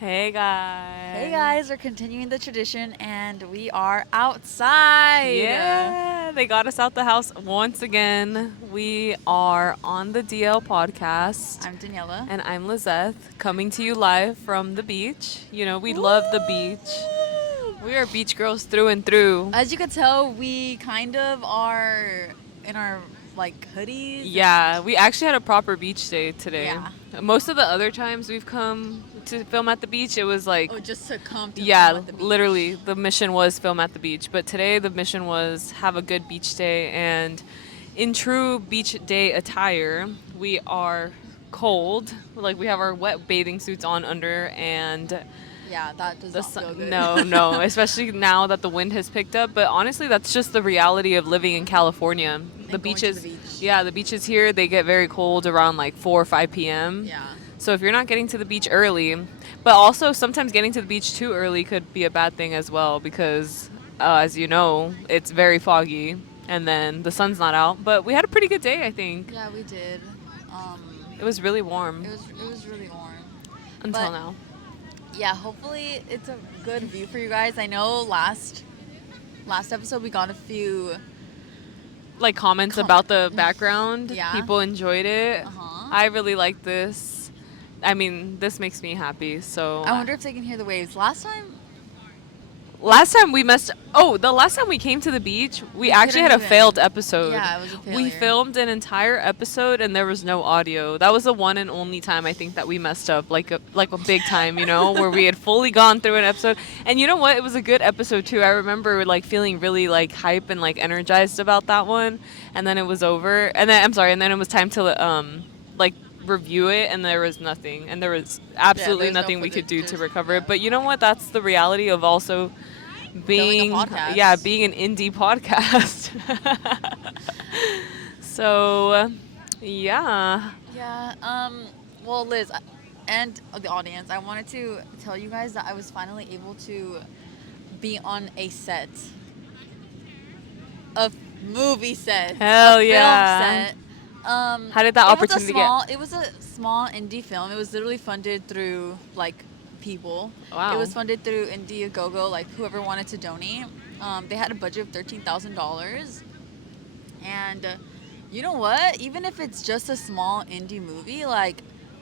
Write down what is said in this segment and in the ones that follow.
Hey Hey guys. guys, we're continuing the tradition and we are outside. Yeah, they got us out the house once again. We are on the DL podcast, I'm Daniella. and I'm Lizeth, coming to you live from the beach. You know, we love the beach. Woo! We are beach girls through and through. As you can tell, we kind of are in our hoodies and Yeah, we actually had a proper beach day today. yeah. Most of the other times we've come to film at the beach, it was like, Oh, just to come to film yeah, at the literally, beach. the mission was film at the beach. But today, the mission was have a good beach day. And in true beach day attire, we are cold. Like, we have our wet bathing suits on under, and Yeah, that does the not sun. feel good. No, no, especially now that the wind has picked up. But honestly, that's just the reality of living in California. The And going to the beaches, beach. yeah, the beaches here, they get very cold around like 4 or 5 p.m. Yeah. So if you're not getting to the beach early, but also sometimes getting to the beach too early could be a bad thing as well because, as you know, it's very foggy and then the sun's not out. But we had a pretty good day, I think. Yeah, we did. It was really warm It was really warm. until But now. yeah, hopefully it's a good view for you guys. I know last episode we got a few. Like comments Com- about the background. Yeah. People enjoyed it. Uh-huh. I really like this. I mean, this makes me happy. So I wonder if they can hear the waves. last time we messed. Oh, the last time we came to the beach, we actually had couldn't a even- failed episode. Yeah, it was a We failure. filmed an entire episode and there was no audio. That was the one and only time I think that we messed up, like a big time, where we had fully gone through an episode. And you know what? It was a good episode too. I remember like feeling really like hype and like energized about that one. And then it was over. And then I'm sorry. And then it was time to like review it, and there was nothing, and there was absolutely there's no nothing we could do footage, to just- recover yeah. it. But you know what? That's the reality of also being podcast. yeah, being an indie podcast. So yeah. Yeah. Well, Liz, and the audience, I wanted to tell you guys that I was finally able to be on a set, a movie set, Hell a yeah. film set. How did that it opportunity It was a small indie film. It was literally funded through people. Wow. It was funded through Indiegogo, like whoever wanted to donate. They had a budget of $13,000, and you know what? Even if it's just a small indie movie,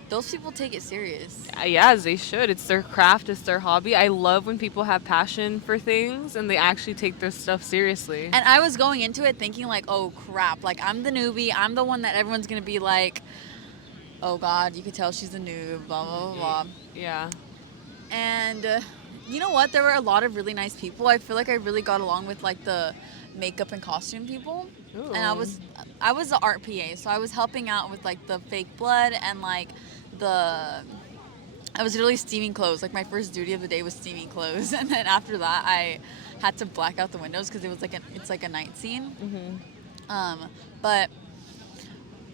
those people take it serious. Yeah, as they should. It's their craft, it's their hobby. I love when people have passion for things and they actually take their stuff seriously. And I was going into it thinking oh crap, I'm the newbie. I'm the one that everyone's gonna be like, oh God, you could tell she's a noob, blah blah blah blah. Yeah. And you know what? There were a lot of really nice people. I feel like I really got along with the makeup and costume people. Ooh. And I was the art PA, so I was helping out with the fake blood and the I was really steaming clothes. My first duty of the day was steaming clothes, and then after that I had to black out the windows because it was it's like a night scene. But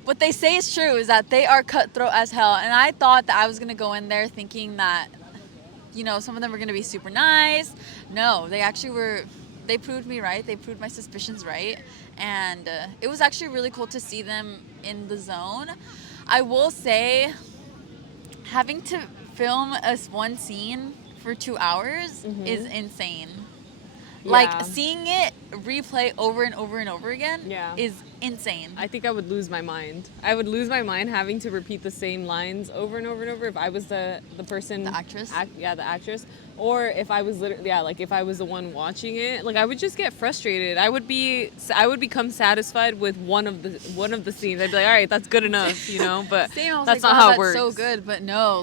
what they say is true is that they are cutthroat as hell, and I thought that I was gonna go in there thinking that some of them were gonna be super nice. No, they actually were. They proved me right. They proved my suspicions right, and it was actually really cool to see them in the zone. I will say, having to film one scene for 2 hours is insane. Yeah. Seeing it replay over and over and over again Yeah. is insane. I think I would lose my mind. I would lose my mind having to repeat the same lines over and over and over if I was the person. The actress? The actress. Or if I was literally, if I was the one watching it, I would just get frustrated. I would become satisfied with one of the scenes. I'd be like, all right, that's good enough, But Same, I was that's like, not wow, how it that's works. so good, but no,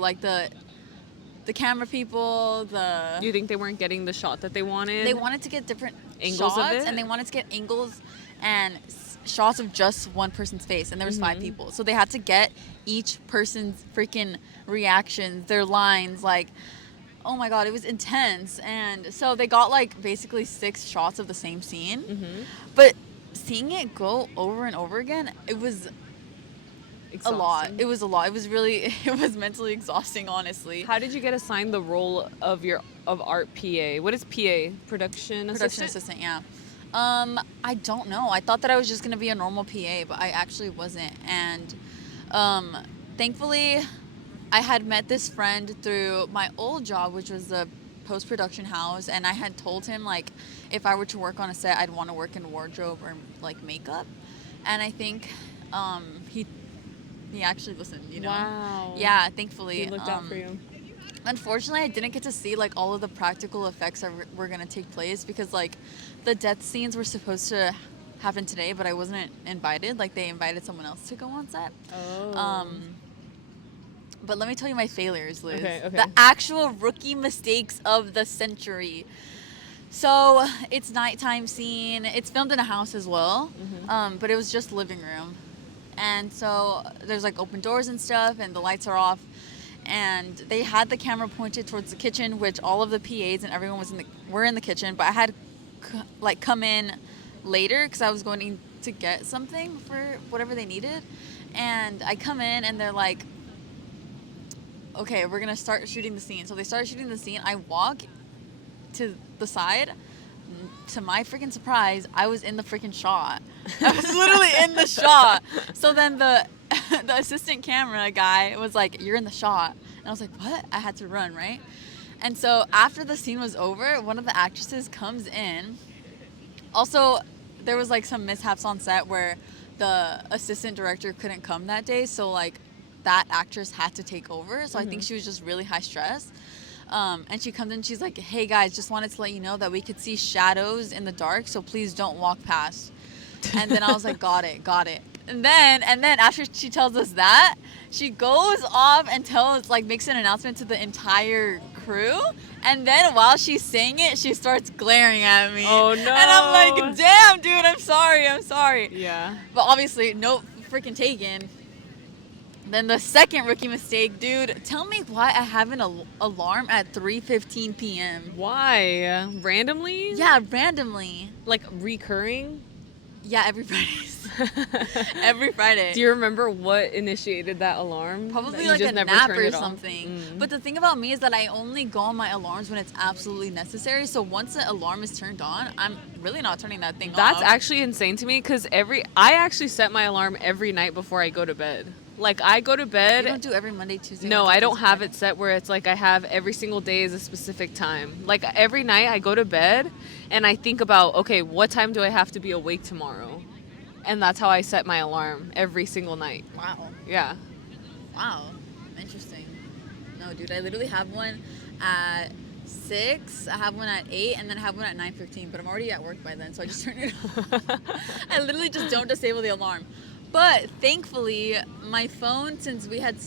the camera people, Do you think they weren't getting the shot that they wanted? they wanted to get different Angles of shots, it? and they wanted to get angles and shots of just one person's face, and there was 5 people, so they had to get each person's freaking reactions, their lines, oh my God, it was intense. And so they got basically 6 shots of the same scene, but seeing it go over and over again, it was a lot. Exhausting. It was a lot. It was really, it was mentally exhausting, honestly. How did you get assigned the role of art PA? What is PA? Production Production assistant, yeah. I don't know. I thought that I was just gonna be a normal PA, but I actually wasn't. And thankfully, I had met this friend through my old job, which was the post-production house, and I had told him like if I were to work on a set, I'd want to work in wardrobe or like makeup. And I think he actually listened, you know. Wow. Yeah, He thankfully. looked out for you. Unfortunately, I didn't get to see like all of the practical effects that were gonna take place because like the death scenes were supposed to happen today, but I wasn't invited. Like they invited someone else to go on set. Oh. But let me tell you my failures, Liz. Okay, okay. The actual rookie mistakes of the century. So it's nighttime scene. It's filmed in a house as well, but it was just living room. And so there's like open doors and stuff, and the lights are off. And they had the camera pointed towards the kitchen, which all of the PAs and everyone were in the kitchen. But I had come in later because I was going to get something for whatever they needed. And I come in and they're like, okay, we're gonna start shooting the scene. So they started shooting the scene. I walk to the side. To my freaking surprise, I was in the freaking shot. I was literally in the shot. So then the assistant camera guy was like, "You're in the shot," and I was like, "What?" I had to run, right? And so after the scene was over, one of the actresses comes in. Also, there was like some mishaps on set where the assistant director couldn't come that day, so like that actress had to take over. So I think she was just really high stress. And she comes in, she's like, "Hey guys, just wanted to let you know that we could see shadows in the dark, so please don't walk past." And then I was like, got it. And then after she tells us that, she goes off and makes an announcement to the entire crew. And then while she's saying it, she starts glaring at me. Oh no. And I'm like, damn, dude, I'm sorry. Yeah. But obviously, no freaking taken. Then the second rookie mistake, dude, tell me why I have an alarm at 3:15 p.m. Why? Randomly? Yeah, randomly. Like recurring? Yeah, every Friday. Every Friday. Do you remember what initiated that alarm? Probably You like just a never nap turned or it off? something. But the thing about me is that I only go on my alarms when it's absolutely necessary. So once the alarm is turned on, I'm really not turning that thing off. That's actually insane to me because I actually set my alarm every night before I go to bed. Like I go to bed. You don't do every Monday, Tuesday. No, Wednesday, I don't Thursday, have Friday? it set where it's like I have every single day is a specific time. Like every night I go to bed and I think about, okay, what time do I have to be awake tomorrow? And that's how I set my alarm every single night. Wow. Yeah. Wow. Interesting. No, dude, I literally have one at 6, I have one at 8, and then I have one at 9:15, but I'm already at work by then, so I just turn it off. I literally just don't disable the alarm. But thankfully, my phone, since we had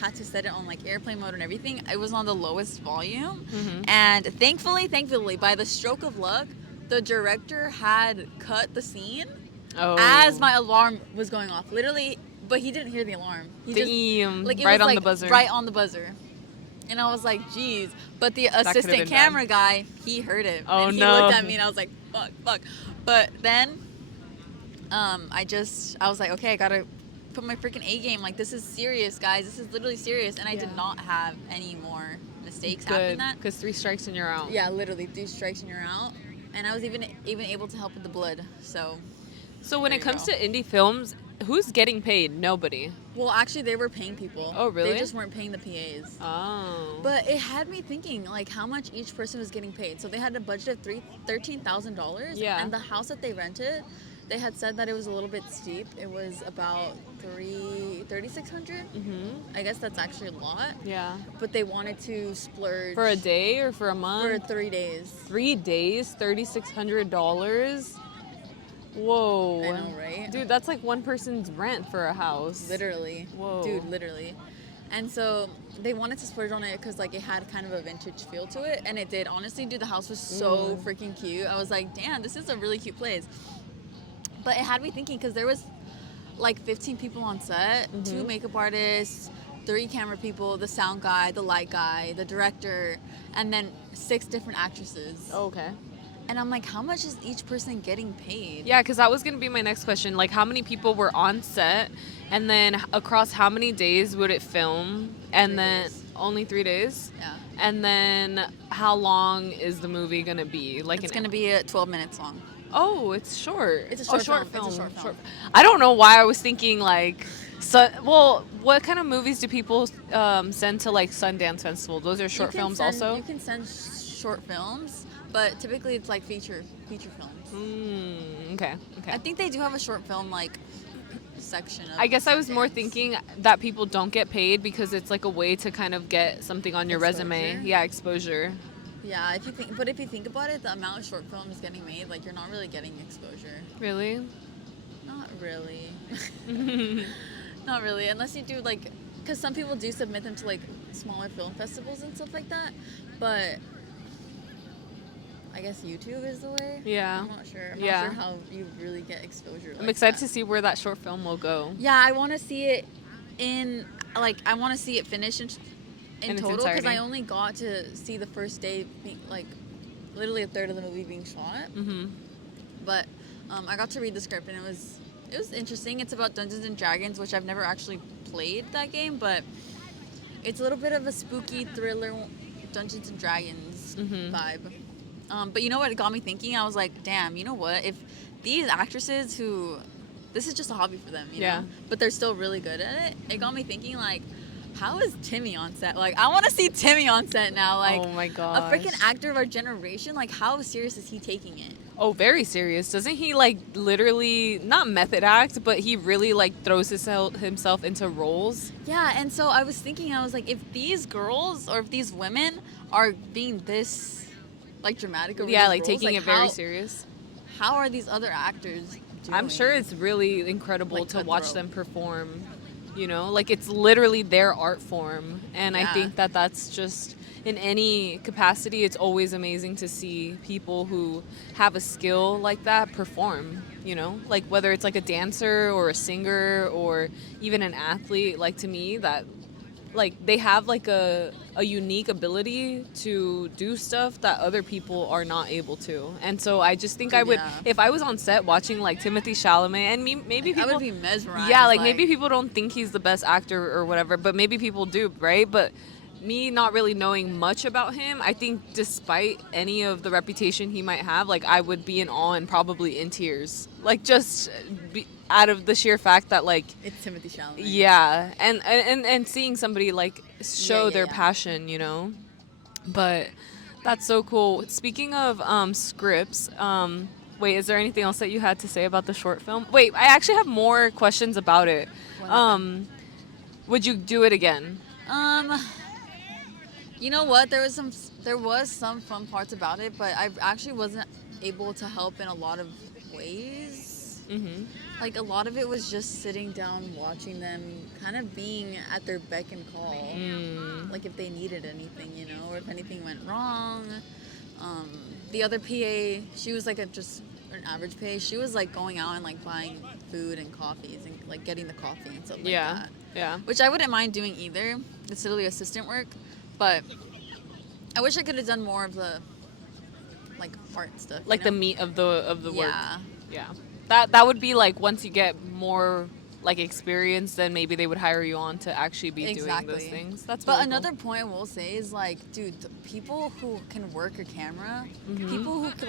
had to set it on like airplane mode and everything, it was on the lowest volume. And thankfully, by the stroke of luck, the director had cut the scene as my alarm was going off. Literally, but he didn't hear the alarm. He Damn. just, it Right was, on the buzzer. Right on the buzzer. And I was like, geez. But the assistant camera guy, he heard it. Oh, and he no. looked at me and I was like, fuck. But then I was like, okay, I gotta put my freaking A game. Like, this is serious, guys. This is literally serious. And I did not have any more mistakes happen that. Because 3 strikes and you're out. Yeah, literally 3 strikes and you're out. And I was even able to help with the blood. So when it comes to indie films, who's getting paid? Nobody. Well, actually, they were paying people. Oh, really? They just weren't paying the PAs. Oh. But it had me thinking, like, how much each person was getting paid. So they had a budget of $13,000. Yeah. And the house that they rented, they had said that it was a little bit steep. It was about $3,600. I guess that's actually a lot. Yeah. But they wanted to splurge. For a day or for a month? For 3 days. 3 days, $3,600. Whoa. I know, right? Dude, that's like one person's rent for a house. Literally. Whoa. Dude, literally. And so they wanted to splurge on it because like it had kind of a vintage feel to it, and it did. Honestly, dude, the house was so freaking cute. I was like, damn, this is a really cute place. But it had me thinking because there was like 15 people on set, 2 makeup artists, 3 camera people, the sound guy, the light guy, the director, and then 6 different actresses. Oh, okay. And I'm like, how much is each person getting paid? Yeah, because that was going to be my next question. Like, how many people were on set? And then across how many days would it film? And 3 then days. only 3 days? Yeah. And then how long is the movie going to be? Like It's going to be 12 minutes long. Oh, it's short. It's a short short film. film. It's a short film. I don't know why I was thinking like So, well, what kind of movies do people send to like Sundance Festival? Those are short films also? You can send short films, but typically it's like feature films. Okay, okay. I think they do have a short film like section of I guess I was more Sundance. thinking that people don't get paid because it's like a way to kind of get something on your resume. Exposure. Yeah, exposure. Yeah, if you think about it, the amount of short films getting made, like you're not really getting exposure. Really? Not really. Not really, unless you do like, because some people do submit them to like smaller film festivals and stuff like that. But I guess YouTube is the way. Yeah. I'm not sure. I'm Yeah. not sure how you really get exposure. I'm excited to see where that short film will go. Yeah, I want to see it in like I want to see it finished in its total because entirety. I only got to see the first day being like literally a third of the movie being shot. Mm-hmm. But I got to read the script and it was interesting. It's about Dungeons and Dragons, which I've never actually played that game, but it's a little bit of a spooky thriller Dungeons and Dragons vibe. But you know what it got me thinking? I was like, damn, you know what? If these actresses who, this is just a hobby for them, you know, but they're still really good at it. It got me thinking like, how is Timmy on set? Like, I want to see Timmy on set now. Like, oh my a gosh. freaking actor of our generation. Like, how serious is he taking it? Oh, very serious. Doesn't he like literally not method act, but he really like throws himself into roles? Yeah, and so I was thinking, I was like, if these girls or if these women are being this like dramatic over Yeah, these like roles, taking like, it very serious. How are these other actors doing? I'm sure it's really incredible Like to watch cutthroat. them perform. You know, like it's literally their art form, and I Yeah. think that that's just in any capacity. It's always amazing to see people who have a skill like that perform. You know, like whether it's like a dancer or a singer or even an athlete. Like to me, that like they have like a unique ability to do stuff that other people are not able to. And so I just think I would, Yeah. if I was on set watching like Timothy Chalamet and maybe I people would be mesmerized. yeah, like maybe people don't think he's the best actor or whatever, but maybe people do, right? But me not really knowing much about him, I think despite any of the reputation he might have, like I would be in awe and probably in tears. Like just out of the sheer fact that like it's Timothy Chalamet. yeah, and seeing somebody like show their yeah. passion, you know. But that's so cool. Speaking of scripts, wait, is there anything else that you had to say about the short film? Wait, I actually have more questions about it. What happened? Would you do it again? You know what? There was some fun parts about it, but I actually wasn't able to help in a lot of ways. Mm-hmm. Like a lot of it was just sitting down, watching them, kind of being at their beck and call. Like if they needed anything, you know, or if anything went wrong. The other PA, she was like just an average PA. She was like going out and like buying food and coffees and like getting the coffee and stuff like that. Yeah. Which I wouldn't mind doing either. It's literally assistant work, but I wish I could have done more of the like art stuff. Like you know? the meat of the work. Yeah. Yeah. That would be like once you get more like experience, then maybe they would hire you on to actually be doing those things. That's But really another cool. point I will say is like, dude, the people who can work a camera, Mm-hmm. people who can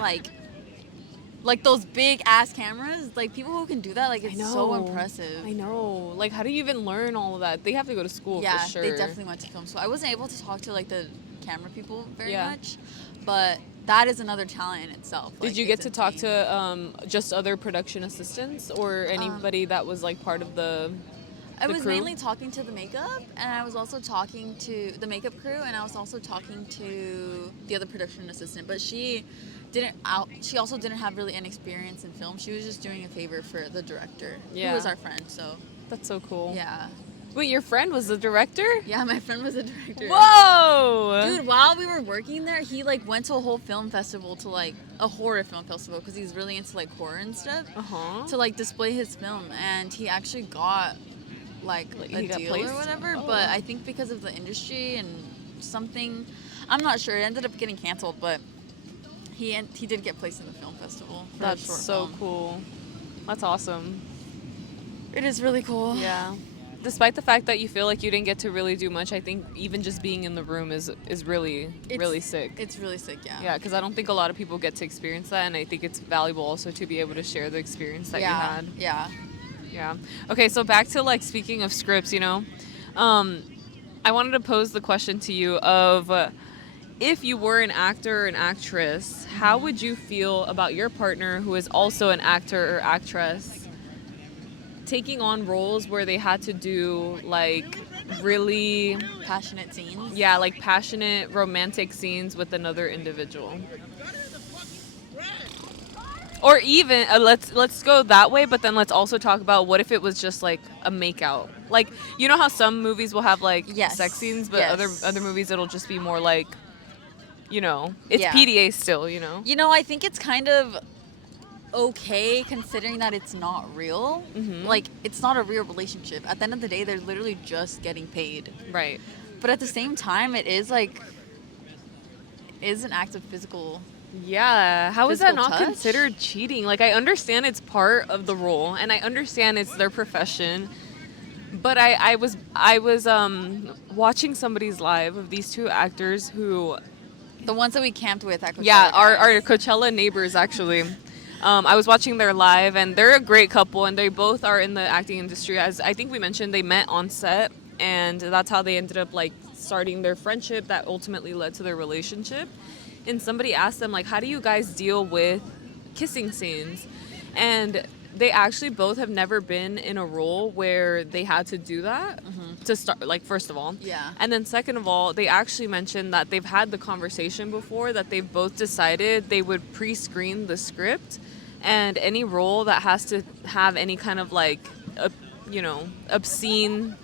like those big ass cameras, like people who can do that, like it's so impressive. I know. Like, how do you even learn all of that? They have to go to school Yeah, for sure. they definitely went to film school. I wasn't able to talk to like the camera people very Yeah. much, but that is another talent in itself. Did Like, you get it's to talk insane. to just other production assistants or anybody that was like part of the I was crew? mainly talking to the makeup, and I was also talking to the makeup crew, and I was also talking to the other production assistant. But she also didn't have really any experience in film. She was just doing a favor for the director, Yeah. who was our friend. So That's so cool. yeah, Wait, your friend was the director? yeah, my friend was a director. Whoa! Dude, while we were working there, he like went to a whole film festival to like a horror film festival because he's really into like horror and stuff. Uh-huh. To like display his film, and he actually got like He a got deal placed? or whatever. Oh, But wow. I think because of the industry and something, I'm not sure. It ended up getting canceled, but he did get placed in the film festival for That's a short so film. cool. That's awesome. It is really cool. Yeah. Despite the fact that you feel like you didn't get to really do much, I think even just being in the room is really really sick. It's really sick, yeah. Yeah, because I don't think a lot of people get to experience that, and I think it's valuable also to be able to share the experience that you had. Yeah. Yeah. Okay, so back to like speaking of scripts, um, I wanted to pose the question to you of if you were an actor or an actress, how would you feel about your partner who is also an actor or actress taking on roles where they had to do like really, Passionate scenes. yeah, like passionate romantic scenes with another individual? Or even let's go that way, but then let's also talk about what if it was just like a makeout. Like, you know how some movies will have like sex Yes. scenes, but other Yes. movies it'll just be more like, it's Yeah. PDA still. I think it's kind of okay considering that it's not real. Like, it's not a real relationship. At the end of the day, they're literally just getting paid. Right. But at the same time, it is like, is an act of physical. Yeah, how is that Physical not touch? considered cheating? Like, I understand it's part of the role, and I understand it's their profession, but I was watching somebody's live of these two actors who, The ones that we camped with at Coachella. yeah, our guys. Coachella neighbors actually. I was watching their live, and they're a great couple, and they both are in the acting industry. As I think we mentioned, they met on set, and that's how they ended up like starting their friendship that ultimately led to their relationship. And somebody asked them like, how do you guys deal with kissing scenes? And they actually both have never been in a role where they had to do that to start, like, first of all. Yeah. And then second of all, they actually mentioned that they've had the conversation before that they've both decided they would pre-screen the script, and any role that has to have any kind of like obscene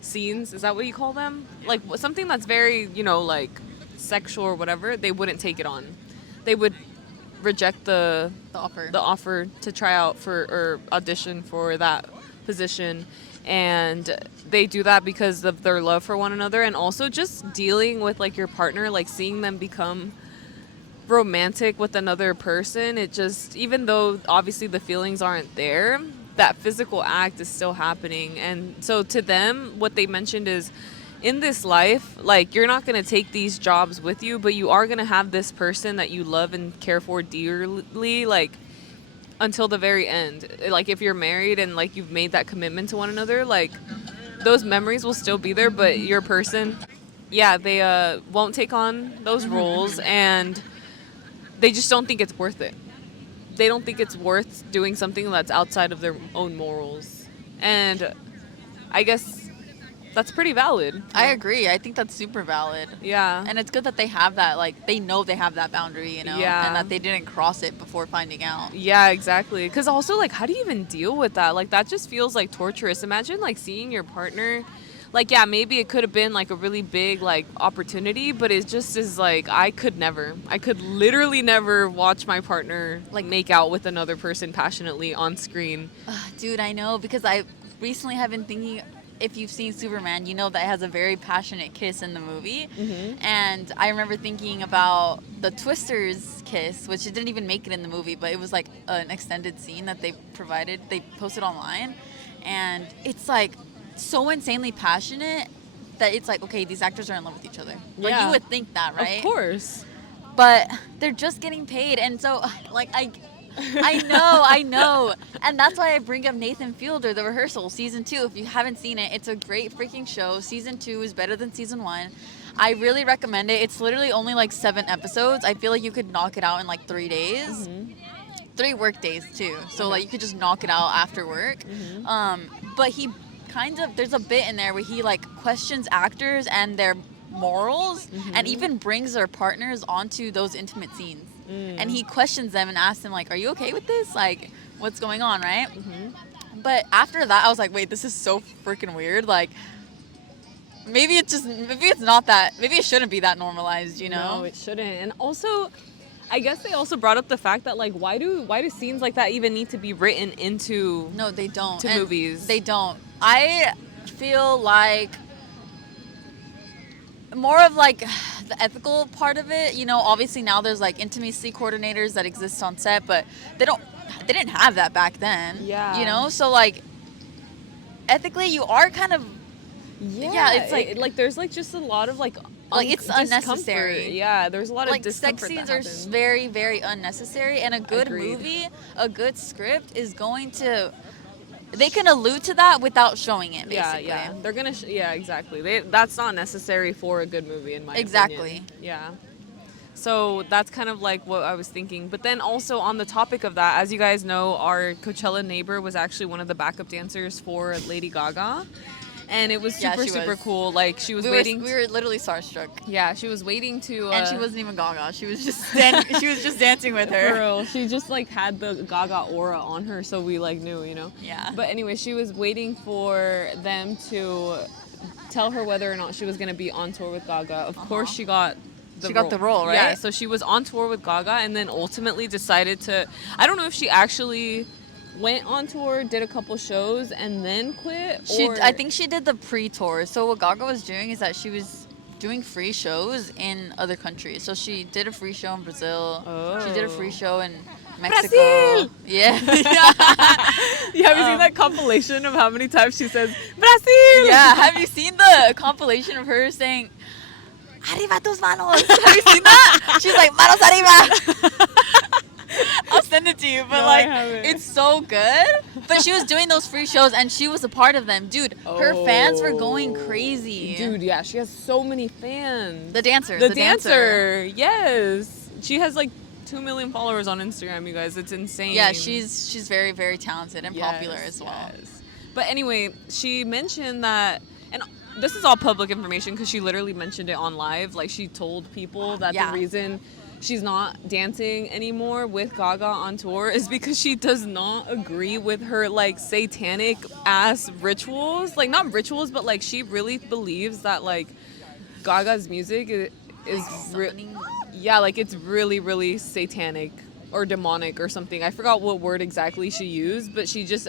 scenes, is that what you call them? Like something that's very, like sexual or whatever, they wouldn't take it on. They would reject The offer. the offer to try out for or audition for that position. And they do that because of their love for one another, and also just dealing with like your partner, like seeing them become romantic with another person. It just, even though obviously the feelings aren't there, that physical act is still happening. And so to them, what they mentioned is, in this life, like, you're not going to take these jobs with you, but you are going to have this person that you love and care for dearly, like, until the very end. Like, if you're married and like you've made that commitment to one another, like, those memories will still be there, but your person, yeah, they won't take on those roles, and they just don't think it's worth it. They don't think it's worth doing something that's outside of their own morals. And I guess that's pretty valid. I agree. I think that's super valid. Yeah. And it's good that they have that, like, they know they have that boundary, Yeah. and that they didn't cross it before finding out. Yeah, exactly. Because also, like, how do you even deal with that? Like, that just feels like torturous. Imagine, like, seeing your partner. Like, yeah, maybe it could have been, like, a really big, like, opportunity, but it just is, like, I could literally never watch my partner, like, make out with another person passionately on screen. Dude, I know, because I recently have been thinking, if you've seen Superman, you know that it has a very passionate kiss in the movie. And I remember thinking about the Twisters kiss, which it didn't even make it in the movie, but it was like an extended scene that they posted online. And it's like so insanely passionate that it's like, okay, these actors are in love with each other. Like, Yeah. you would think that, right? Of course. But they're just getting paid, and so like I know, and that's why I bring up Nathan Fielder, The Rehearsal, season 2. If you haven't seen it, it's a great freaking show. Season 2 is better than season 1. I really recommend it. It's literally only like 7 episodes. I feel like you could knock it out in like 3 days. 3 work days too, so like you could just knock it out after work. But he there's a bit in there where he like questions actors and their morals, and even brings their partners onto those intimate scenes. And he questions them and asks them, like, are you okay with this? Like, what's going on, right? But after that, I was like, wait, this is so freaking weird. Like, maybe it shouldn't be that normalized, No, it shouldn't. And also, I guess they also brought up the fact that, like, why do scenes like that even need to be written into No, they don't. to movies? They don't. I feel like more of like the ethical part of it, obviously now there's like intimacy coordinators that exist on set, but they didn't have that back then. Yeah. So like ethically you are kind of it's like there's like just a lot of like it's discomfort. unnecessary. Yeah, there's a lot of Like sex discomfort scenes that are happens. very, very unnecessary, and a good Agreed. movie, a good script is going to they can allude to that without showing it, basically. Yeah. They're gonna. Yeah, exactly. That's not necessary for a good movie, in my Exactly. opinion. Yeah. So that's kind of like what I was thinking. But then also on the topic of that, as you guys know, our Coachella neighbor was actually one of the backup dancers for Lady Gaga. And it was Yeah, super, she super was. cool. Like, she was We waiting. were literally starstruck. Yeah, she was waiting to. And she wasn't even Gaga. She was just she was just dancing with her. Girl, she just like had the Gaga aura on her, so we like knew, Yeah. But anyway, she was waiting for them to tell her whether or not she was gonna be on tour with Gaga. Of course, she got. She got the role, right? Yeah, so she was on tour with Gaga, and then ultimately decided to. I don't know if she actually went on tour, did a couple shows, and then quit. I think she did the pre-tour. So what Gaga was doing is that she was doing free shows in other countries. So she did a free show in Brazil. She did a free show in Mexico. Brazil! Yeah. Yeah, have you seen that compilation of how many times she says Brazil? Yeah. Have you seen the compilation of her saying "Arriba tus manos"? Have you seen that? She's like "Manos arriba." I'll send it to you, but No, like I haven't. it's so good. But she was doing those free shows and she was a part of them, dude. Her fans were going crazy. Dude, yeah, she has so many fans. The dancer. The dancer, yes. She has like 2 million followers on Instagram, you guys. It's insane. Yeah, she's very, very talented and popular as well. Yes. But anyway, she mentioned that, and this is all public information because she literally mentioned it on live. Like, she told people that the reason she's not dancing anymore with Gaga on tour is because she does not agree with her like satanic ass rituals. Like, not rituals, but like she really believes that like Gaga's music is yeah, like it's really, really satanic or demonic or something. I forgot what word exactly she used, but she just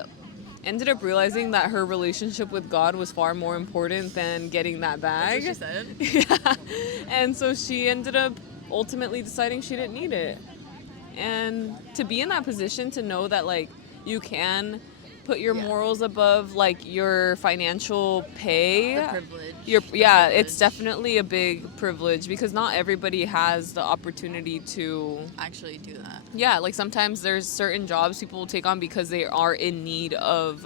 ended up realizing that her relationship with God was far more important than getting that bag. That's what she said. Yeah. And so she ended up ultimately deciding she didn't need it. And to be in that position, to know that like you can put your morals above like your financial pay, The privilege. It's definitely a big privilege because not everybody has the opportunity to actually do that. Yeah, like sometimes there's certain jobs people will take on because they are in need of,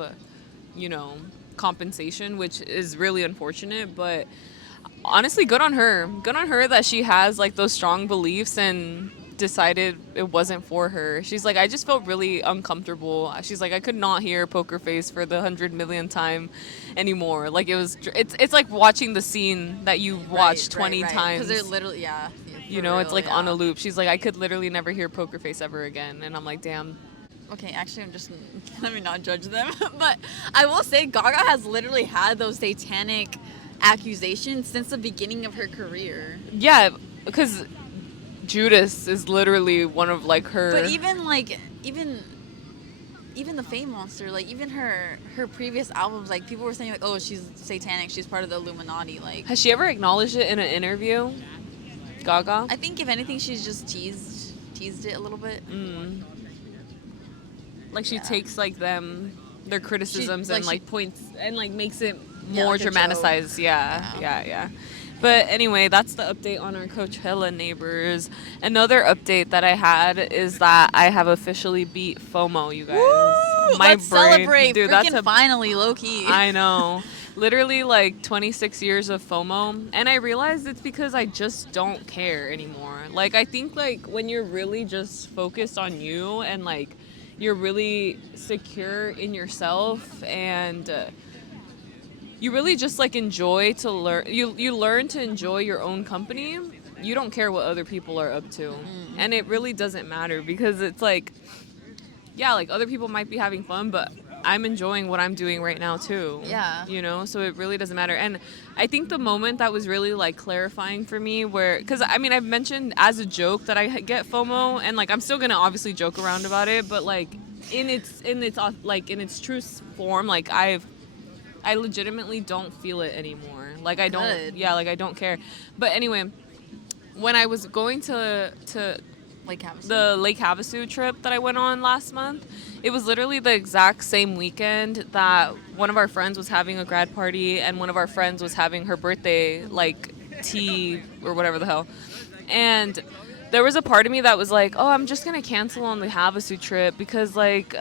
compensation, which is really unfortunate, but honestly, good on her. Good on her that she has like those strong beliefs and decided it wasn't for her. She's like, I just felt really uncomfortable. She's like, I could not hear Poker Face for the 100 millionth time anymore. Like it's like watching the scene that you watched 20 times. Because they're literally, it's like on a loop. She's like, I could literally never hear Poker Face ever again. And I'm like, damn. Okay, actually, let me not judge them. But I will say Gaga has literally had those satanic accusations since the beginning of her career. Yeah, because Judas is literally one of like her. But even the Fame Monster, like even her previous albums, like people were saying like, oh, she's satanic, she's part of the Illuminati. Like, has she ever acknowledged it in an interview? Gaga? I think if anything, she's just teased it a little bit. Like she takes like their criticisms and points and like makes it more like dramatized. Yeah. But anyway, that's the update on our Coachella neighbors. Another update that I had is that I have officially beat FOMO, you guys. Woo! Let's celebrate. Dude, that's finally low key. I know. Literally like 26 years of FOMO, and I realized it's because I just don't care anymore. Like I think like when you're really just focused on you and like you're really secure in yourself and you really just like enjoy to learn. You learn to enjoy your own company. You don't care what other people are up to, and it really doesn't matter because it's like, yeah, like other people might be having fun, but I'm enjoying what I'm doing right now too. Yeah. So it really doesn't matter. And I think the moment that was really like clarifying for me because I mean, I've mentioned as a joke that I get FOMO and like, I'm still going to obviously joke around about it, but like in its true form, like I legitimately don't feel it anymore. Like I don't, I don't care. But anyway, when I was going to the Lake Havasu trip that I went on last month, it was literally the exact same weekend that one of our friends was having a grad party and one of our friends was having her birthday, like, tea or whatever the hell. And there was a part of me that was like, oh, I'm just gonna cancel on the Havasu trip because like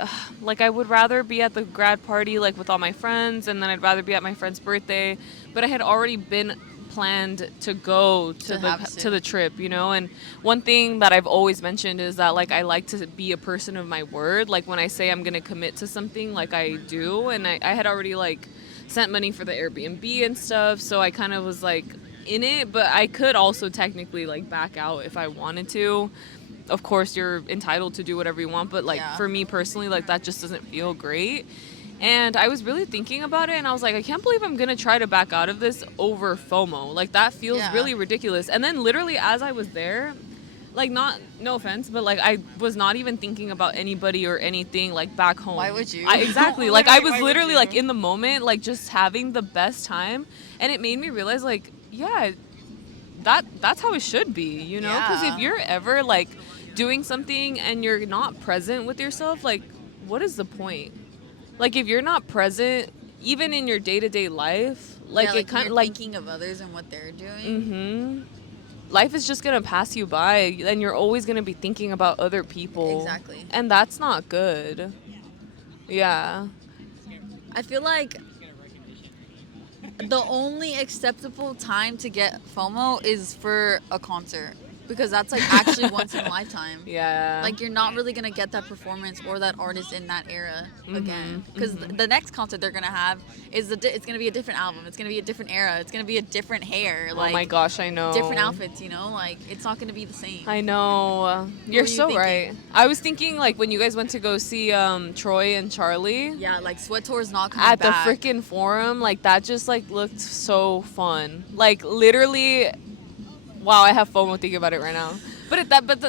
I would rather be at the grad party like with all my friends, and then I'd rather be at my friend's birthday. But I had already been planned to go To to Havasu. the trip, you know. And one thing that I've always mentioned is that like I like to be a person of my word. Like when I say I'm gonna commit to something, like I do. And I had already like sent money for the Airbnb and stuff, so I kind of was like in it, but I could also technically like back out if I wanted to. Of course, you're entitled to do whatever you want, but like Yeah. for me personally, like that just doesn't feel great. And I was really thinking about it, and I was like, I can't believe I'm gonna try to back out of this over FOMO. Like that feels Yeah. really ridiculous. And then literally as I was there, like not no offense, but like I was not even thinking about anybody or anything like back home. Why would you? Exactly. Like I was Why would literally you? like in the moment, like just having the best time, and it made me realize like, yeah, that's how it should be, you know? Because Yeah. if you're ever like doing something and you're not present with yourself, like what is the point? Like if you're not present, even in your day to day life, like yeah, it like kind you're of like, thinking of others and what they're doing. life is just gonna pass you by, and you're always gonna be thinking about other people, Exactly. and that's not good. Yeah. I feel like the only acceptable time to get FOMO is for a concert because that's like actually once in a lifetime. Yeah. Like you're not really gonna get that performance or that artist in that era again because the next concert they're gonna have is it's gonna be a different album. It's gonna be a different era. It's gonna be a different hair. Oh Like my gosh, I know. different outfits. You know, like it's not gonna be the same. I know. You're were you so thinking? right. I was thinking like when you guys went to go see Troy and Charlie Yeah, like Sweat Tour is not coming at back. the freaking forum, like that just like looked so fun. Like literally, wow, I have FOMO thinking about it right now.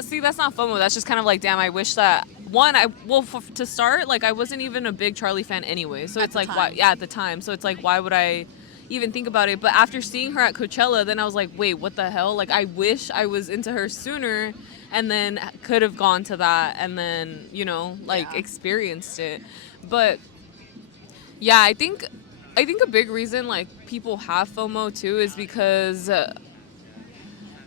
See, that's not FOMO. That's just kind of like, damn, I wish that one. To start, like I wasn't even a big Charlie fan anyway. So At it's the like, time. why? Yeah, at the time. So it's like, why would I even think about it? But after seeing her at Coachella, then I was like, wait, what the hell? Like I wish I was into her sooner, and then could have gone to that, and then like Yeah. experienced it. But yeah, I think a big reason like people have FOMO too is because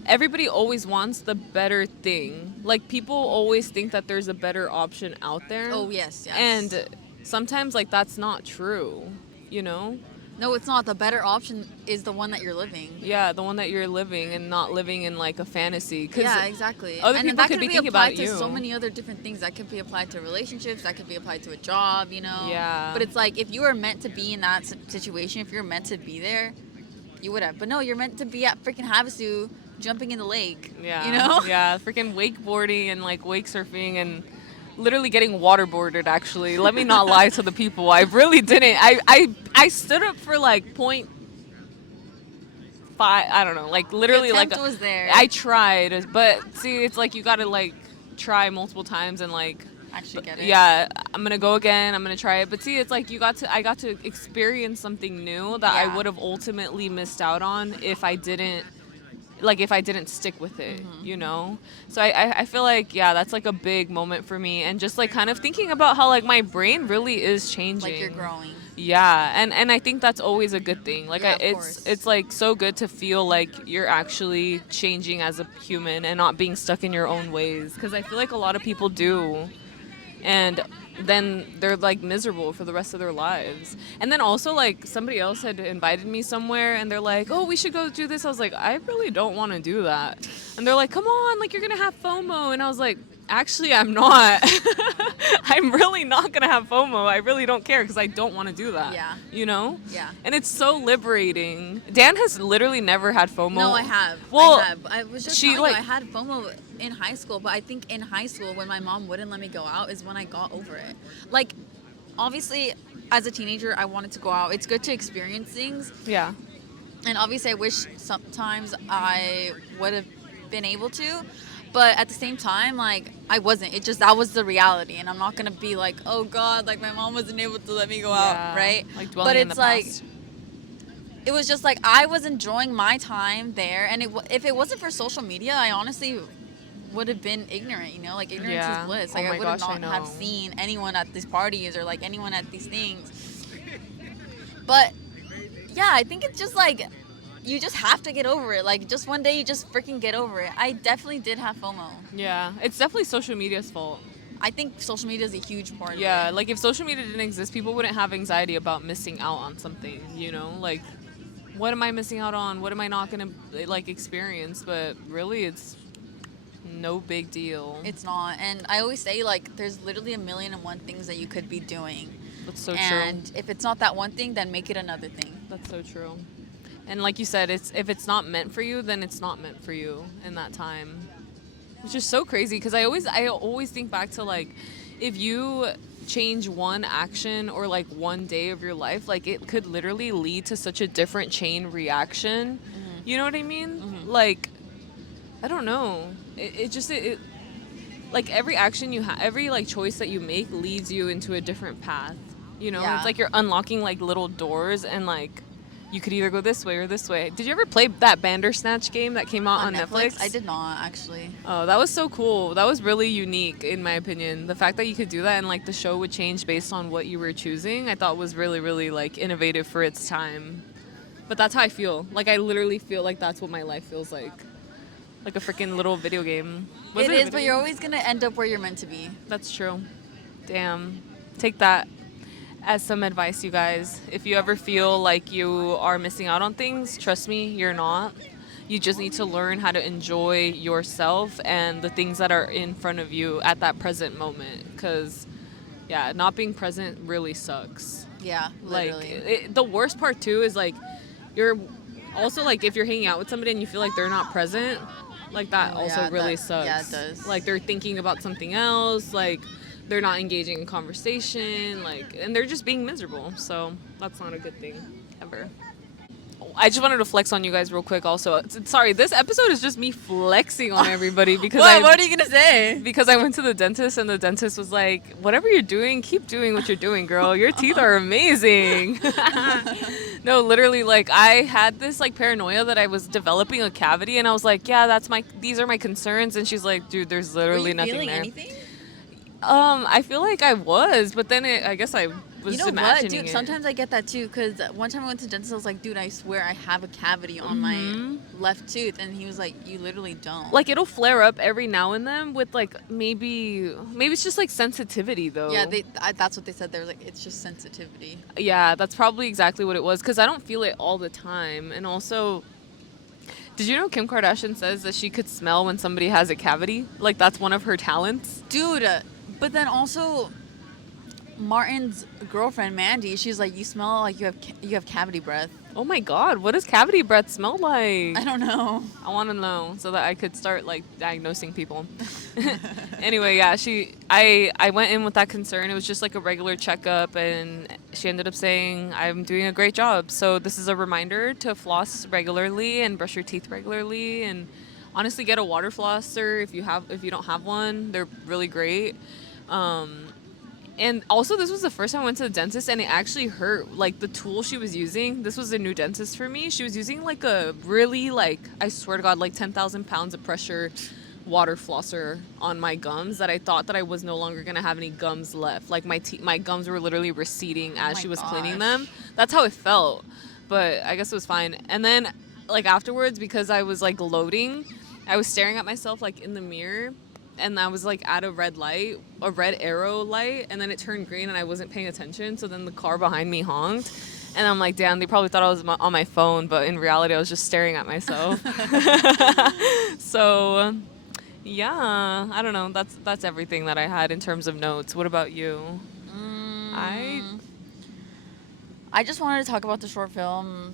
everybody always wants the better thing. Like people always think that there's a better option out there. Oh yes, yes. And sometimes like that's not true, you know? No, it's not. The better option is the one that you're living. Yeah, the one that you're living and not living in like a fantasy. 'Cause Yeah, exactly. Other and people that could be thinking applied about to you. so many other different things. That could be applied to relationships. That could be applied to a job. You know. Yeah. But it's like if you were meant to be in that situation, if you're meant to be there, you would have. But no, you're meant to be at freaking Havasu, jumping in the lake. Yeah. You know. Yeah, freaking wakeboarding and like wake surfing and literally getting waterboarded actually. Let me not lie to the people. I really didn't. I stood up for like 0.5, I don't know, like literally The like attempt was there. I tried, but see it's like you got to like try multiple times and like Actually get it. yeah, I'm going to go again. I'm going to try it. But see, it's like I got to experience something new that I Yeah. would have ultimately missed out on if I didn't stick with it, you know? So I feel like, yeah, that's like a big moment for me. And just like kind of thinking about how like my brain really is changing. Like you're growing. Yeah, and I think that's always a good thing. Like Yeah, of course. it's like so good to feel like you're actually changing as a human and not being stuck in your own ways. Because I feel like a lot of people do. And then they're like miserable for the rest of their lives. And then also like somebody else had invited me somewhere and they're like, oh, we should go do this. I was like, I really don't want to do that. And they're like, come on, like you're gonna have FOMO. And I was like, actually I'm not. I'm really not gonna have FOMO. I really don't care because I don't want to do that. Yeah. You know? Yeah. And it's so liberating. Dan has literally never had FOMO. No, I have. Well, I have. I was just she, telling like- you, I had FOMO in high school, but I think in high school when my mom wouldn't let me go out is when I got over it. Like, obviously, as a teenager, I wanted to go out. It's good to experience things, Yeah. and obviously, I wish sometimes I would have been able to. But at the same time, like, I wasn't. It just, that was the reality. And I'm not going to be like, oh, God, like, my mom wasn't able to let me go out, right? Like dwelling But in it's the like, past. it was just like, I was enjoying my time there. And if it wasn't for social media, I honestly would have been ignorant, you know? Like, ignorance Yeah. is bliss. Oh Like, my I would have gosh, I not have know. seen anyone at these parties or, like, anyone at these things. But, yeah, I think it's just, like, you just have to get over it. Like, just one day you just freaking get over it. I definitely did have FOMO. Yeah, it's definitely social media's fault. I think social media is a huge part of Yeah, it. like if social media didn't exist, people wouldn't have anxiety about missing out on something, you know? Like, what am I missing out on? What am I not gonna like experience? But really, it's no big deal. It's not. And I always say, like, there's literally a million and one things that you could be doing. That's so And true. if it's not that one thing, then make it another thing. That's so true. And like you said, it's if it's not meant for you, then it's not meant for you in that time. Which is so crazy because I always think back to like if you change one action or like one day of your life, like it could literally lead to such a different chain reaction. You know what I mean? Like I don't know. It like every action you have, every like choice that you make leads you into a different path. You know, Yeah. it's like you're unlocking like little doors and like you could either go this way or this way. Did you ever play that Bandersnatch game that came out on Netflix? I did not, actually. Oh, that was so cool. That was really unique in my opinion. The fact that you could do that and like the show would change based on what you were choosing, I thought was really, really like innovative for its time. But that's how I feel. Like I literally feel like that's what my life feels like. Like a freaking little video game. Was It a is, video but you're game? always going to end up where you're meant to be. That's true. Damn. Take that as some advice, you guys. If you ever feel like you are missing out on things, trust me, you're not. You just need to learn how to enjoy yourself and the things that are in front of you at that present moment. Because, yeah, not being present really sucks. Yeah, literally. Like, the worst part, too, is like, you're also like, if you're hanging out with somebody and you feel like they're not present, like, that Oh, also yeah, really that- sucks. yeah, it does. Like, they're thinking about something else. Like, they're not engaging in conversation, like, and they're just being miserable. So that's not a good thing ever. I just wanted to flex on you guys real quick. Also, sorry, this episode is just me flexing on everybody because What are you going to say? because I went to the dentist and the dentist was like, "Whatever you're doing, keep doing what you're doing, girl. Your teeth are amazing." No, literally, like I had this like paranoia that I was developing a cavity, and I was like, "Yeah, these are my concerns." And she's like, "Dude, there's Were literally you nothing feeling there." anything? I feel like I was, but then I guess I was You know what, imagining dude? it. Sometimes I get that too. Cause one time I went to the dentist, I was like, "Dude, I swear I have a cavity on my left tooth," and he was like, "You literally don't." Like it'll flare up every now and then with like maybe it's just like sensitivity though. yeah, that's what they said. They were like, "It's just sensitivity." Yeah, that's probably exactly what it was because I don't feel it all the time. And also, did you know Kim Kardashian says that she could smell when somebody has a cavity? Like that's one of her talents. Dude, but then also Martin's girlfriend Mandy, she's like, "You smell like you have cavity breath." Oh my God, what does cavity breath smell like? I don't know. I want to know so that I could start like diagnosing people. Anyway, yeah, I went in with that concern. It was just like a regular checkup, and she ended up saying I'm doing a great job. So this is a reminder to floss regularly and brush your teeth regularly, and honestly get a water flosser if you don't have one. They're really great. And also, this was the first time I went to the dentist, and it actually hurt. Like, the tool she was using, this was a new dentist for me. She was using, like, a really, like, I swear to God, like 10,000 pounds of pressure water flosser on my gums that I thought that I was no longer going to have any gums left. Like, my gums were literally receding as my she was cleaning gosh. them. That's how it felt. But I guess it was fine. And then, like, afterwards, because I was, like, loading, I was staring at myself, like, in the mirror. And I was like at a red arrow light, and then it turned green and I wasn't paying attention. So then the car behind me honked. And I'm like, damn, they probably thought I was on my phone, but in reality, I was just staring at myself. So, yeah, I don't know. That's everything that I had in terms of notes. What about you? I just wanted to talk about the short film.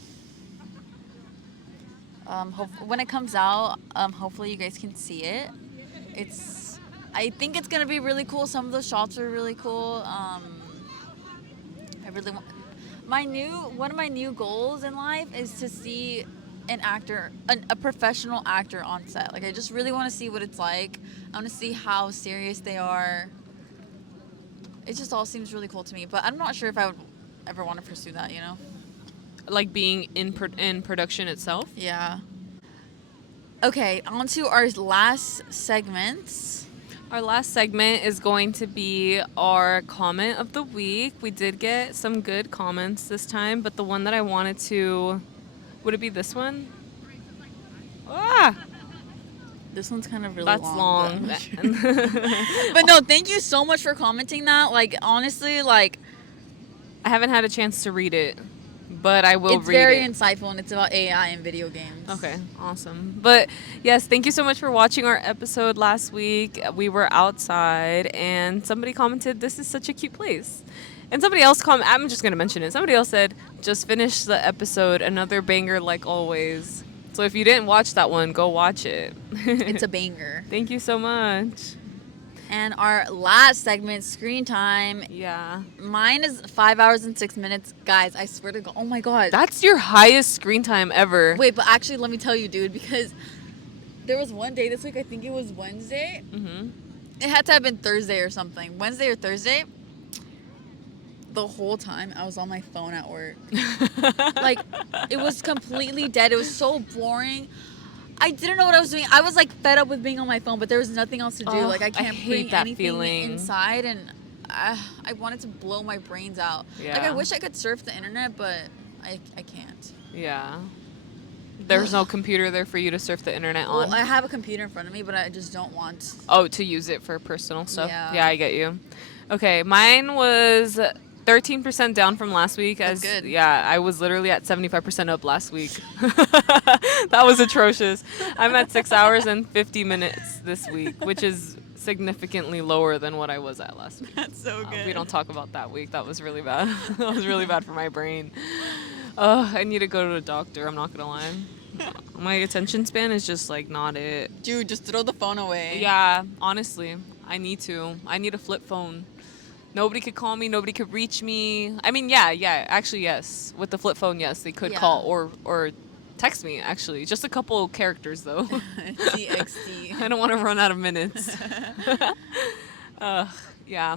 When it comes out, hopefully you guys can see it. I think it's gonna be really cool. Some of the shots are really cool. I really want. One of my new goals in life is to see an actor, a professional actor on set. Like I just really want to see what it's like. I want to see how serious they are. It just all seems really cool to me. But I'm not sure if I would ever want to pursue that. You know? Like being in production itself? Yeah. Okay, on to our last segments. Our last segment is going to be our comment of the week. We did get some good comments this time, but the one that I wanted to Would it be this one? Ah, This one's kind of really that's long. long. But no, thank you so much for commenting that. Like, honestly, like, I haven't had a chance to read it, but I will it's read very it. insightful, and it's about AI and video games. Okay, awesome. But yes, thank you so much for watching our episode last week. We were outside and somebody commented, "This is such a cute place." And somebody else I'm just going to mention it. Somebody else said, "Just finished the episode, another banger like always." So if you didn't watch that one, go watch it. It's a banger. Thank you so much. And our last segment, screen time. Yeah. Mine is 5 hours and 6 minutes. Guys, I swear to God. Oh my God. That's your highest screen time ever. Wait, but actually, let me tell you, dude, because there was one day this week, I think it was Wednesday. Mm-hmm. It had to have been Thursday or something. Wednesday or Thursday. The whole time I was on my phone at work. Like, it was completely dead. It was so boring. I didn't know what I was doing. I was like fed up with being on my phone, but there was nothing else to do. Oh, Like, I can't hate bring that anything feeling. inside, and I wanted to blow my brains out. Yeah. Like, I wish I could surf the internet, but I can't. Yeah. There's no computer there for you to surf the internet on. Well, I have a computer in front of me, but I just don't want. Oh, to use it for personal stuff? Yeah. I get you. Okay, mine was 13% down from last week. That's good. Yeah, I was literally at 75% up last week. That was atrocious. I'm at 6 hours and 50 minutes this week, which is significantly lower than what I was at last week. That's so good. We don't talk about that week. That was really bad. That was really bad for my brain. I need to go to a doctor. I'm not going to lie. My attention span is just like not it. Dude, just throw the phone away. Yeah, honestly, I need to. I need a flip phone. Nobody could call me. Nobody could reach me. I mean, yeah. Actually, yes. With the flip phone, yes, they could Yeah. call or text me. Actually, just a couple characters though. TXT. I don't want to run out of minutes. Yeah.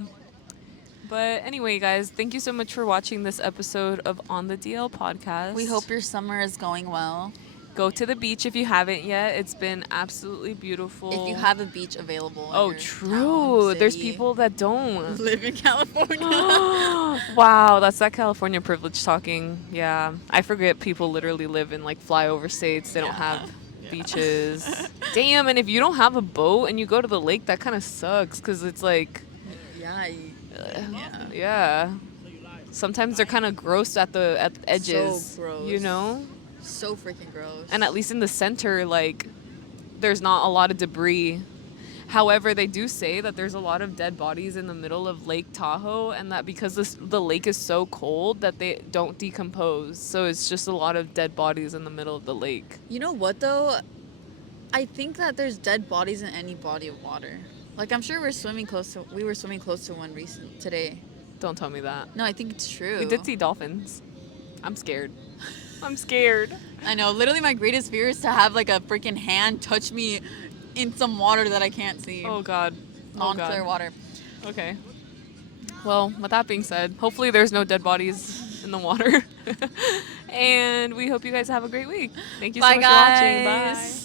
But anyway, guys, thank you so much for watching this episode of On the DL podcast. We hope your summer is going well. Go to the beach if you haven't yet. It's been absolutely beautiful. If you have a beach available. in Oh, your true. town, There's city. people that don't. Live in California. Wow, that's that California privilege talking. Yeah. I forget people literally live in like flyover states. They don't have beaches. Damn, and if you don't have a boat and you go to the lake, that kind of sucks because it's like, Yeah. yeah. Sometimes they're kind of gross at the edges. So gross. You know? So freaking gross. And at least in the center, like, there's not a lot of debris. However, they do say that there's a lot of dead bodies in the middle of Lake Tahoe, and that because the lake is so cold that they don't decompose. So it's just a lot of dead bodies in the middle of the lake. You know what though? I think that there's dead bodies in any body of water. Like, I'm sure we were swimming close to one today. Don't tell me that. No, I think it's true. We did see dolphins. I'm scared. I'm scared. I know. Literally, my greatest fear is to have like a freaking hand touch me in some water that I can't see. Oh, God. Oh, Non-clear God. water. Okay. Well, with that being said, hopefully there's no dead bodies in the water. And we hope you guys have a great week. Thank you so Bye, much for watching. guys. Bye.